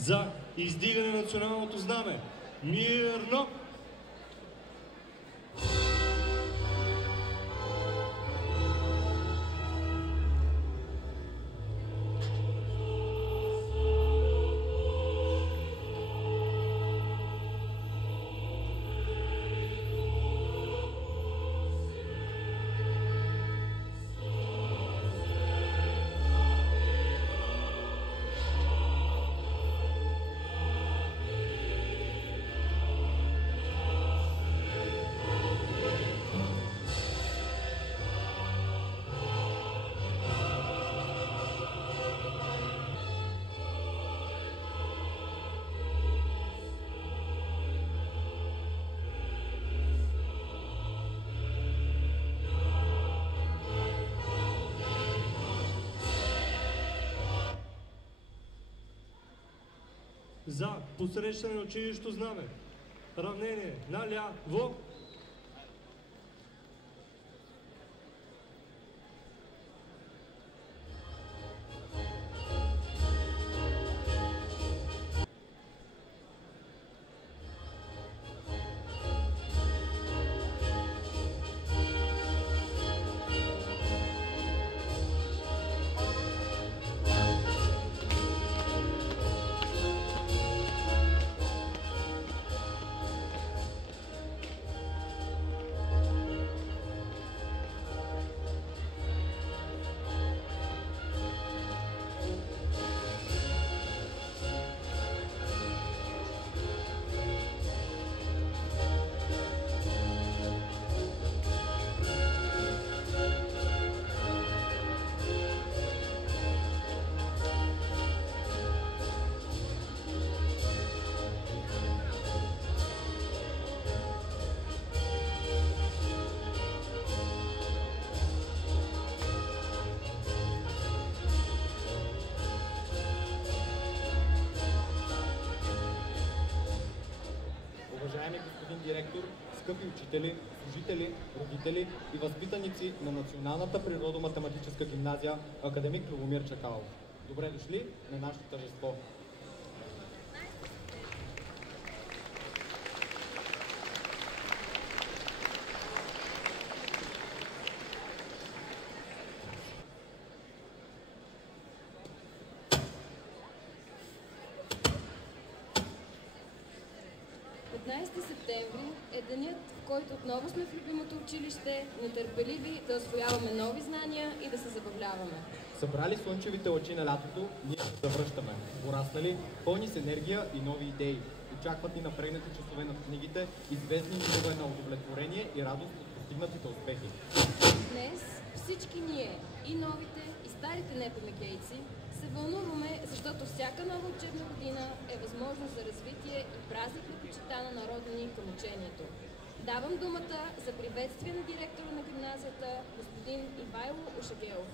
за издигане на националното знаме. Мирно! За посрещане на училището знаме. Равнение наляво. Уважаеми господин директор, скъпи учители, служители, родители и възпитаници на Националната природо-математическа гимназия академик Любомир Чакалов. Добре дошли на нашето тържество. Септември е денят, в който отново сме в любимото училище, нетърпеливи да освояваме нови знания и да се забавляваме. Събрали слънчевите лъчи на лятото, ние се завръщаме. Пораснали, пълни с енергия и нови идеи. Очакват ни напрегнати часове над книгите, известни мирове на удовлетворение и радост от постигнатите успехи. Днес всички ние, и новите, и старите непемекейци, се вълнуваме, защото всяка нова учебна година е възможност за развитие и празник на почита на народа ни към учението. Давам думата за приветствие на директора на гимназията, господин Ивайло Ошагелов.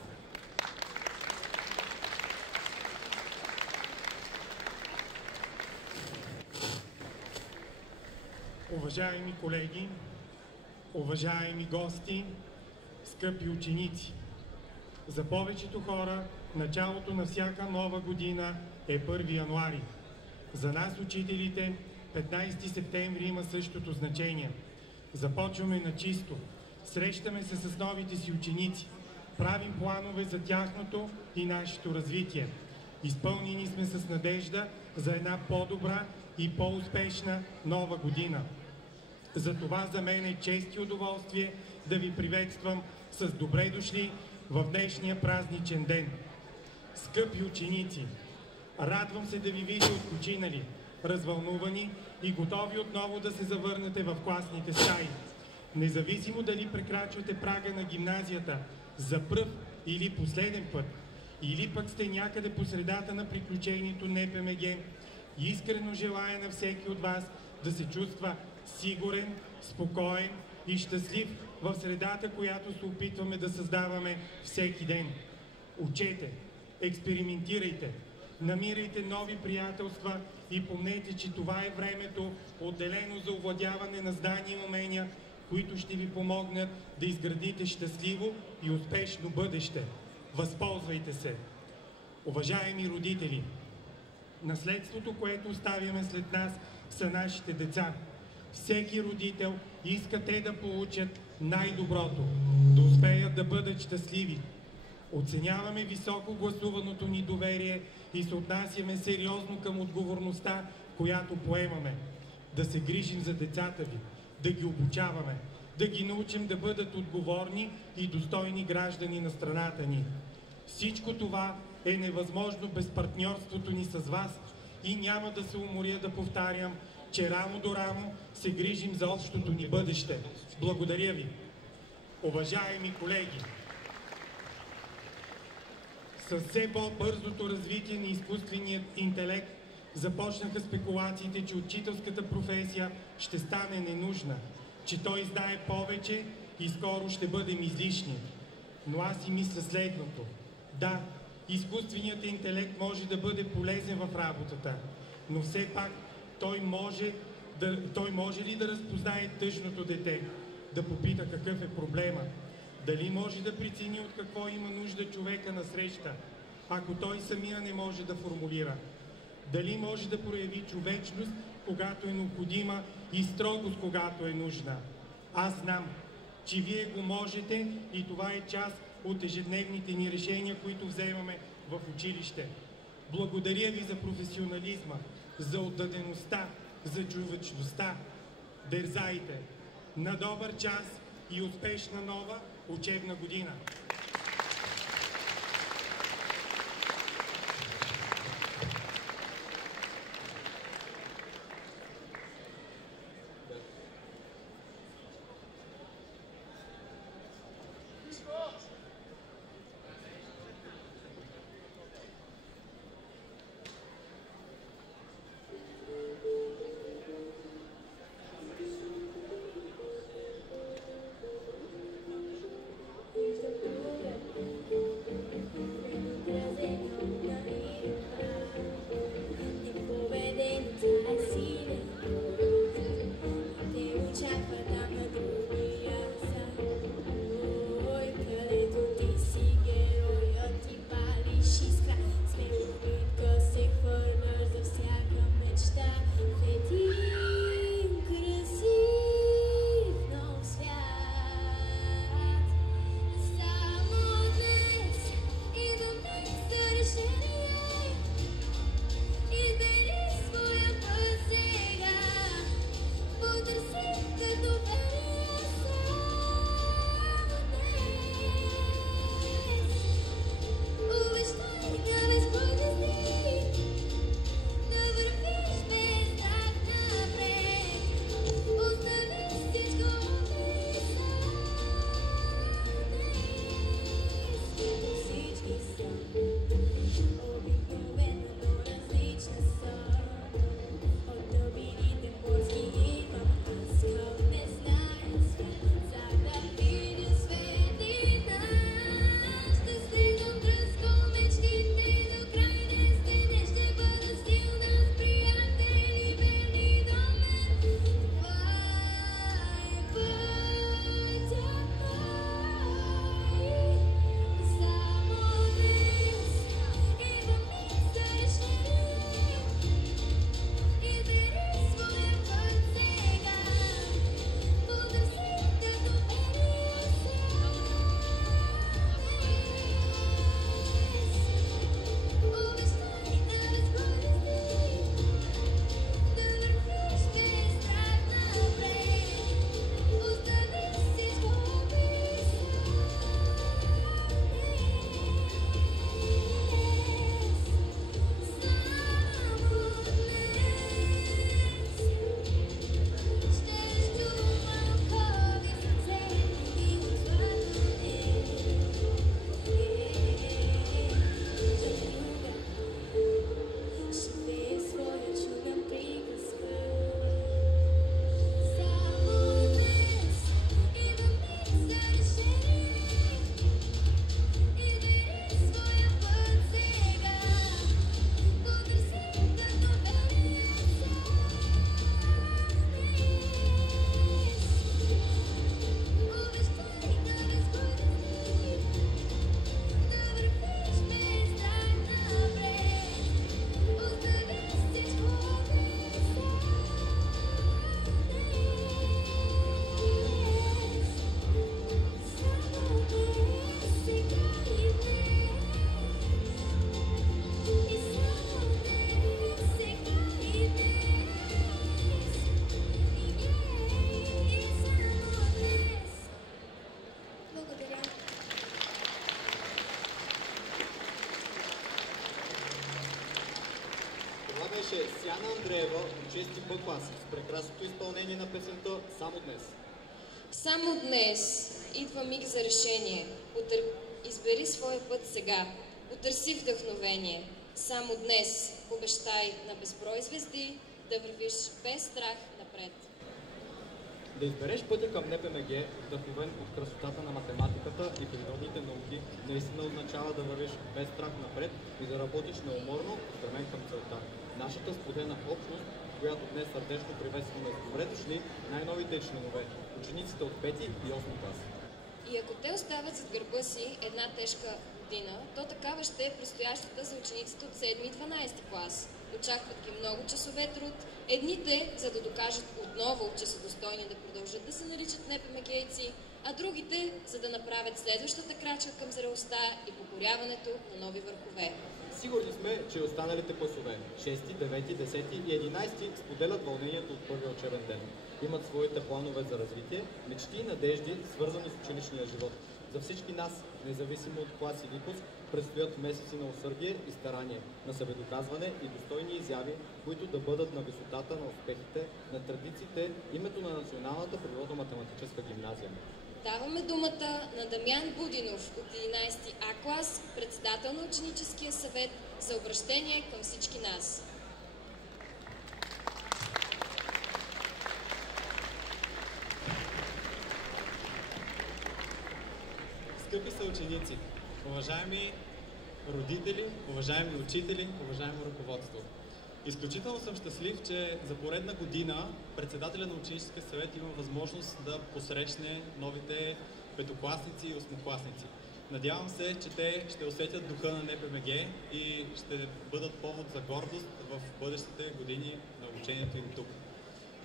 Уважаеми колеги, уважаеми гости, скъпи ученици! За повечето хора началото на всяка нова година е 1 януари. За нас, учителите, 15 септември има същото значение. Започваме на чисто. Срещаме се с новите си ученици. Правим планове за тяхното и нашето развитие. Изпълнени сме с надежда за една по-добра и по-успешна нова година. Затова за мен е чест и удоволствие да ви приветствам с добре дошли в днешния празничен ден. Скъпи ученици, радвам се да ви видя отпочинали, развълнувани и готови отново да се завърнете в класните стаи. Независимо дали прекрачвате прага на гимназията за пръв или последен път, или пък сте някъде по средата на приключението НПМГ, искрено желая на всеки от вас да се чувства сигурен, спокоен и щастлив в средата, която се опитваме да създаваме всеки ден. Учете, експериментирайте, намирайте нови приятелства и помнете, че това е времето, отделено за овладяване на знания и умения, които ще ви помогнат да изградите щастливо и успешно бъдеще. Възползвайте се! Уважаеми родители, Наследството, което оставяме след нас, са нашите деца. Всеки родител иска те да получат най-доброто, да успеят да бъдат щастливи. Оценяваме високо гласуваното ни доверие и се отнасяме сериозно към отговорността, която поемаме. Да се грижим за децата ви, да ги обучаваме, да ги научим да бъдат отговорни и достойни граждани на страната ни. Всичко това е невъзможно без партньорството ни с вас и няма да се уморя да повтарям, че рамо до рамо се грижим за общото ни бъдеще. Благодаря ви! Уважаеми колеги, с все по-бързото развитие на изкуственият интелект започнаха спекулациите, че учителската професия ще стане ненужна, че той знае повече и скоро ще бъдем излишни. Но аз си мисля следното. Да, изкуственият интелект може да бъде полезен в работата, но все пак той може ли да разпознае тъжното дете, да попита какъв е проблема, дали може да прецени от какво има нужда човека насреща, ако той самия не може да формулира, дали може да прояви човечност, когато е необходима и строгост, когато е нужна. Аз знам, че вие го можете и това е част от ежедневните ни решения, които вземаме в училище. Благодаря ви за професионализма, за отдадеността, за човечността. Дерзайте! На добър час и успешна нова учебна година! беше Сяна Андреева от 6-ти Б клас с прекрасното изпълнение на песента «Само днес». Само днес идва миг за решение. Избери своя път сега. Потърси вдъхновение. Само днес обещай на безброй звезди да вървиш без страх напред. Да избереш пътя към НПМГ, вдъхновен от красотата на математиката и природните науки, наистина означава да вървиш без страх напред и да работиш неуморно, стремен към целта. Нашата споделена общност, която днес сърдечно приветстваме с добре дошли най-новите членове, учениците от 5 и 8 клас. И ако те остават зад гърба си една тежка година, то такава ще е предстоящата за учениците от 7 и 12 клас. Очакват ги много часове труд, едните, за да докажат отново, че са достойни да продължат да се наричат НПМГ-йци, а другите, за да направят следващата крачка към зрелостта и покоряването на нови върхове. Сигурни сме, че останалите класове 6, 9, 10 и 11 споделят вълнението от първия учебен ден. Имат своите планове за развитие, мечти и надежди, свързани с училищния живот. За всички нас, независимо от клас и випуск, предстоят месеци на усърдие и старание, на себедоказване и достойни изяви, които да бъдат на висотата на успехите, на традициите, името на Националната природо-математическа гимназия. Даваме думата на Дамян Будинов от 11 А клас, председател на ученическия съвет, за обращение към всички нас. Скъпи съученици, уважаеми родители, уважаеми учители, уважаемо ръководство! Изключително съм щастлив, че за поредна година председателя на ученическия съвет има възможност да посрещне новите петокласници и осмокласници. Надявам се, че те ще усетят духа на НПМГ и ще бъдат повод за гордост в бъдещите години на обучението им тук.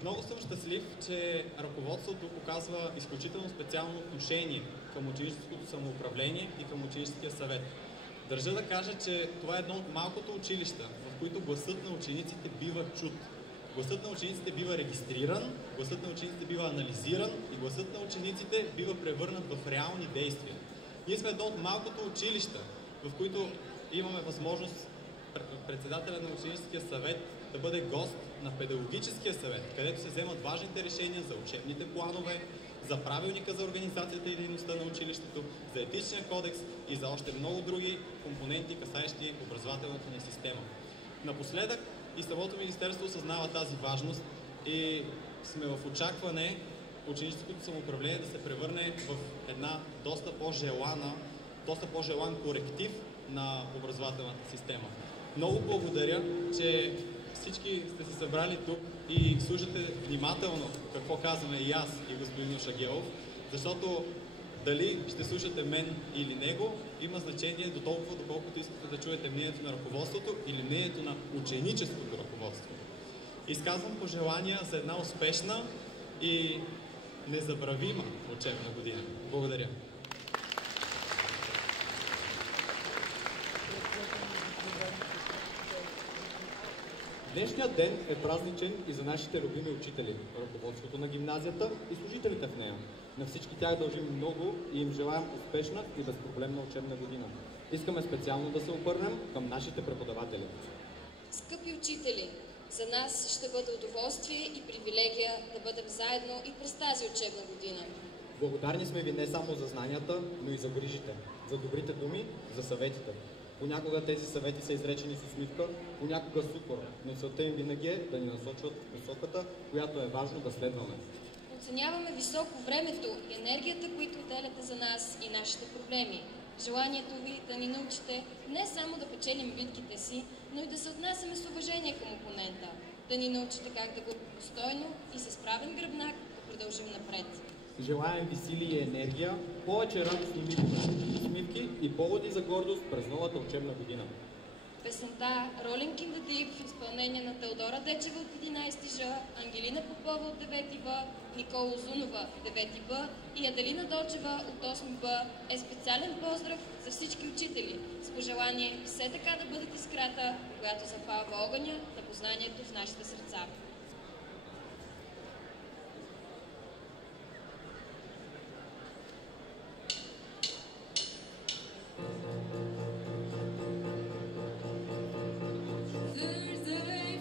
Много съм щастлив, че ръководството показва изключително специално отношение към ученическото самоуправление и към ученическия съвет. Държа да кажа, че това е едно от малкото училища, в които гласът на учениците бива чут. Гласът на учениците бива регистриран, гласът на учениците бива анализиран и гласът на учениците бива превърнат в реални действия. Ние сме едно от малкото училища, в които имаме възможност председателя на ученическия съвет да бъде гост на педагогическия съвет, където се вземат важните решения за учебните планове, за правилника за организацията и дейността на училището, за етичния кодекс и за още много други компоненти, касаещи образователната ни система. Напоследък и самото министерство осъзнава тази важност и сме в очакване ученическото самоуправление да се превърне в една доста по-желан коректив на образователната система. Много благодаря, че всички сте се събрали тук и слушате внимателно какво казваме и аз, и господин Шагелов, защото дали ще слушате мен или него, има значение до толкова, доколкото искате да чуете мнението на ръководството или мнението на ученическото ръководство. Изказвам пожелания за една успешна и незабравима учебна година. Благодаря. Днешният ден е празничен и за нашите любими учители, ръководството на гимназията и служителите в нея. На всички тях дължим много и им желаем успешна и безпроблемна учебна година. Искаме специално да се обърнем към нашите преподаватели. Скъпи учители, за нас ще бъде удоволствие и привилегия да бъдем заедно и през тази учебна година. Благодарни сме ви не само за знанията, но и за грижите, за добрите думи, за съветите. Понякога тези съвети са изречени с усмивка, понякога с укор, но целта им винаги е да ни насочват в посоката, която е важно да следваме. Оценяваме високо времето и енергията, които отделяте за нас и нашите проблеми. Желанието ви да ни научите не само да печелим битките си, но и да се отнасяме с уважение към опонента. Да ни научите как да го достойно и с правен гръбнак да продължим напред. Желаем ви сили и енергия, повече радостни мигове, усмивки и поводи за гордост през новата учебна година. Песента Rolling in the Deep в изпълнение на Теодора Дечева от 11 Ж, Ангелина Попова от 9 Б, Никола Озунова от 9 Б и Аделина Дочева от 8 Б е специален поздрав за всички учители, с пожелание все така да бъдат искрата, която запалва огъня на познанието в нашите сърца. Thursday,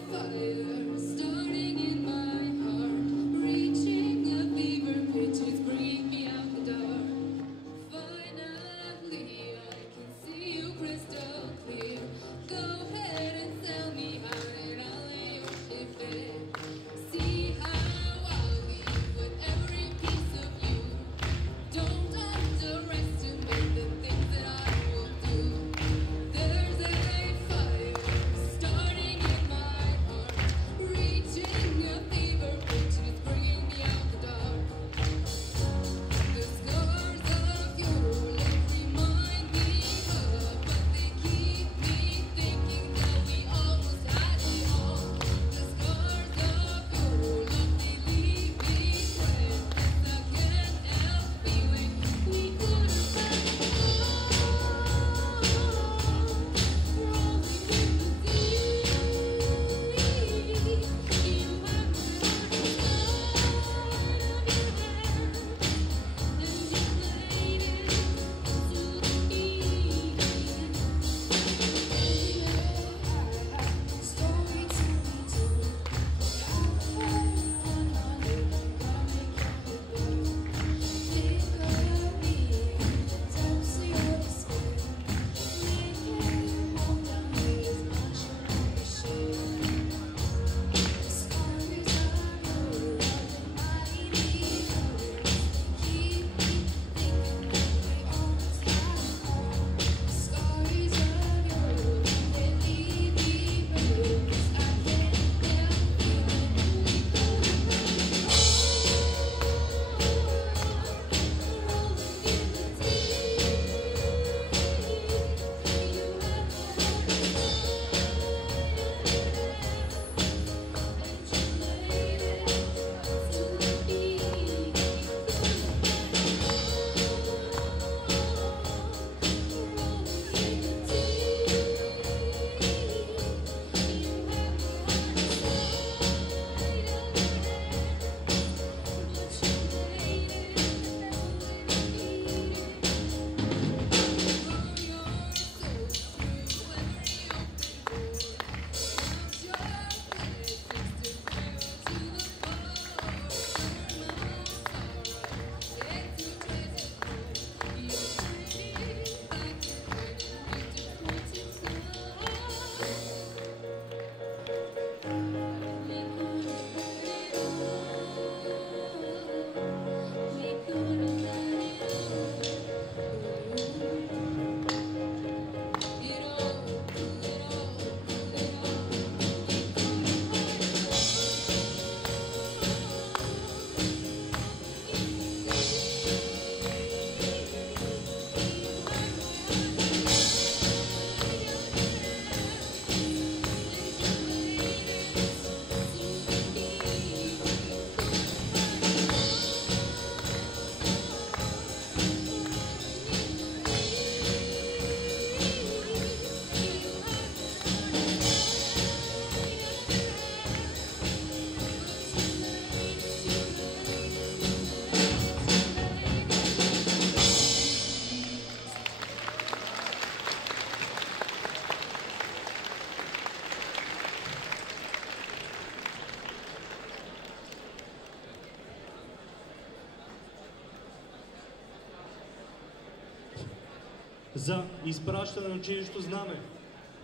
за изпращане на училището знаме.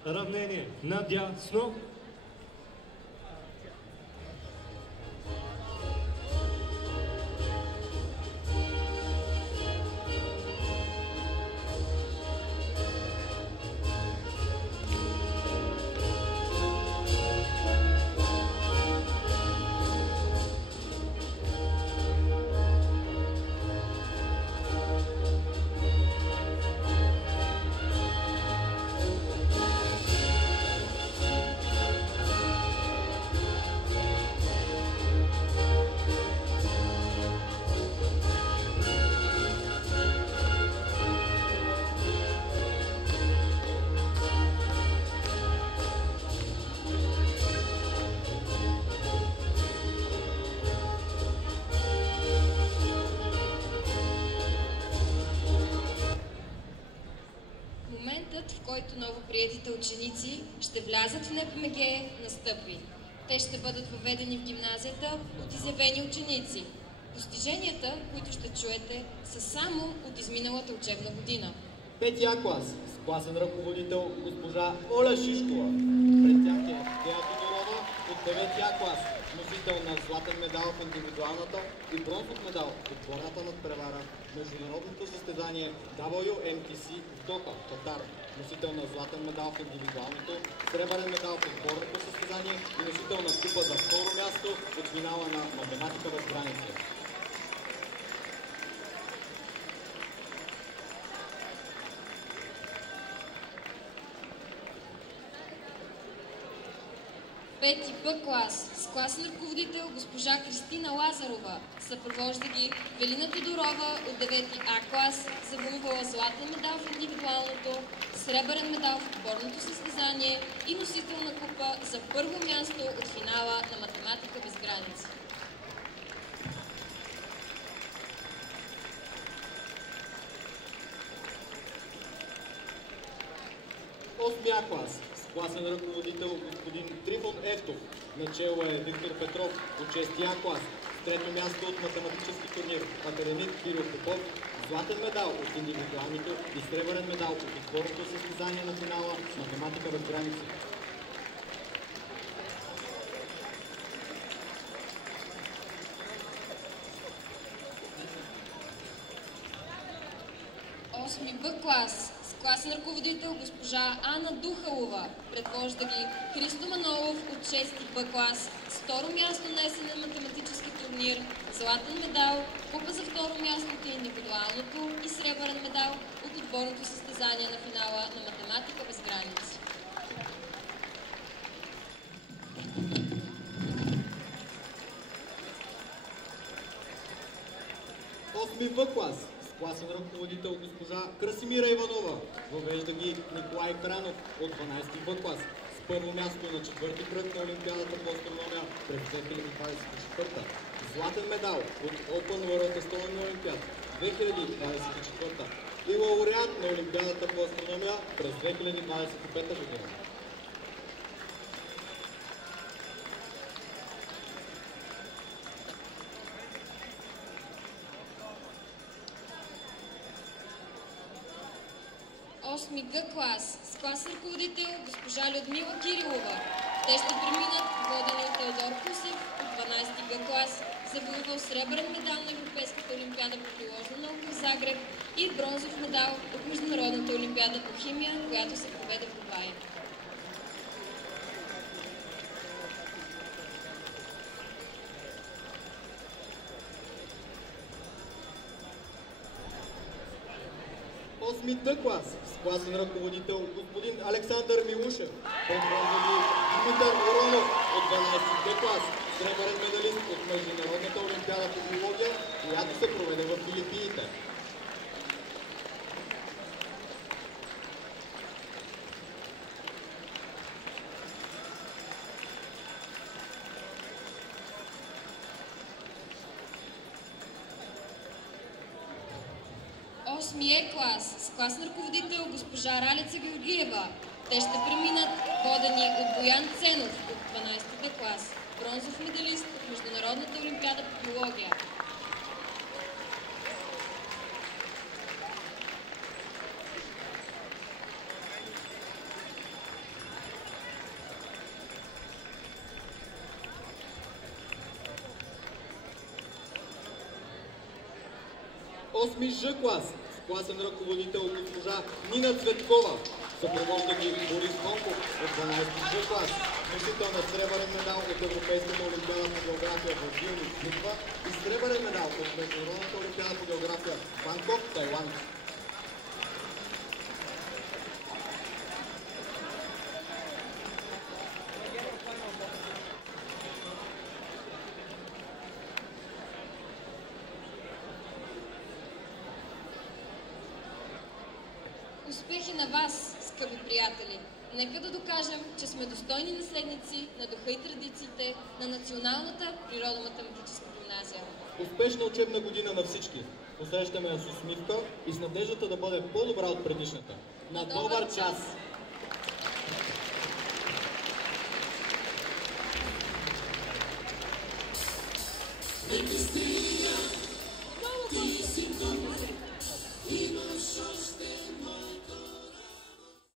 Равнение надясно. Моментът, в който новоприетите ученици ще влязат в НПМГ, настъпи. Те ще бъдат въведени в гимназията от изявени ученици. Постиженията, които ще чуете, са само от изминалата учебна година. Петия клас с класен ръководител госпожа Оля Шишкова. Пред тях е Тея Тодорова от 9-я клас, носител на златен медал в индивидуалната и бронзов медал в отборната надпревара в международното състезание WMTC в Доха, Катар, носител на златен медал в индивидуалното, сребърен медал в отборното състезание и носител на купа за второ място от финала на математика без граници. Пети Б клас с класен ръководител госпожа Кристина Лазарова. Съпровожда ги Велина Тодорова от 9 А клас, завоювала златен медал в индивидуалното, сребърен медал в отборното състезание и носител на купа за първо място от финала на математика без граници. Осмия клас с класен ръководител господин Трифон Ефтов. Начело е Виктор Петров от 6-я клас. С трето място от математически турнир академик Кирил Попов. Златен медал от индивидуалното и сребърен медал от отборното състезание на финала с математика без граници. Осми Б клас с класен ръководител госпожа Ана Духалова. Предвожда ги Христо Манолов от 6 Б клас с второ място на есенен математически турнир, златен медал, купа за второ място от индивидуалното и сребърен медал от отборното състезание на финала на математика без граници. Осми В клас с класен ръководител госпожа Красимира Иванова. Въвежда ги Николай Кранов от 12 Б клас с първо място на четвърти кръг на Олимпиадата по астрономия през 2024. Златен медал от Open World Astronomy Олимпиад 2024 и лауреат на Олимпиадата по астрономия през 2025 година. Осми Г клас с класен ръководител госпожа Людмила Кирилова. Те ще преминат водени от Теодор Кусев от 12 Г клас, завоювал сребърен медал на Европейската олимпиада по приложна наука в Загреб и бронзов медал от Международната олимпиада по химия, която се проведе в Дубай. Осми Д клас с класен ръководител господин Александър Милушев. Предвожда ги Димитър Воронов от 12 Д клас, сребърен медалист от Международната олимпиада по биология, която се проведе в Филипините. Осми Е клас с класен ръководител госпожа Ралица Георгиева. Те ще преминат водени от Боян Ценов от 12 Д клас, бронзов медалист от Международната олимпиада по биология. 8 Ж клас с класен ръководител госпожа Нина Цветкова. Съпровожда ги Борис Хонков от 12 Ж клас, носител на сребърен медал от Европейската олимпиада по география в Вилнюс, Литва и сребърен медал от Международната олимпиада по география в Банкок, Тайланд. Успехи на вас, скъпи приятели! Нека да докажем, че сме достойни наследници на духа и традициите на Националната природо-математическа гимназия. Успешна учебна година на всички! Посрещаме я с усмивка и с надеждата да бъде по-добра от предишната. На добър час!